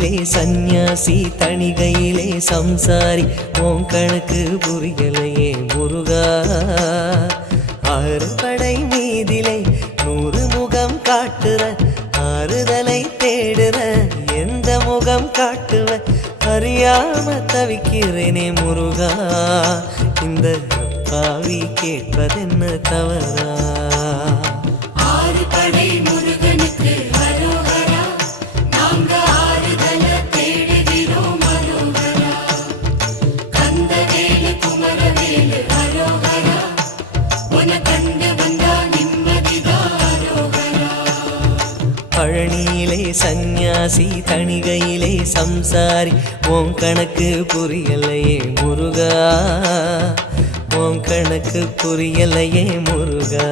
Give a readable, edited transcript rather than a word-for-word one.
பழனியிலே சந்நியாசி தணிகையிலே சம்சாரி உன் கணக்கு புரியலையே முருகா ஆறு படை மீதிலே 100 முகம் காட்டுற ஆறுதலை தேடுற எந்த முகம் காட்டுவ அறியாம தவிக்கிறேனே முருகா இந்த பாவி கேட்பதென்ன தவறா ஆறு படை முருகனுக்கு அரோகரா நாங்க ஆறுதல தேடுகிறோம் அரோகரா கந்தவேலு குமரவேலு அரோகரா உன கண்டு வந்தா நிம்மதிதான் அரோகரா பழனியிலே சந்நியாசி தணிகையிலே சம்சாரி உன் கணக்கு புரியலையே முருகா உன் கணக்கு புரியலையே முருகா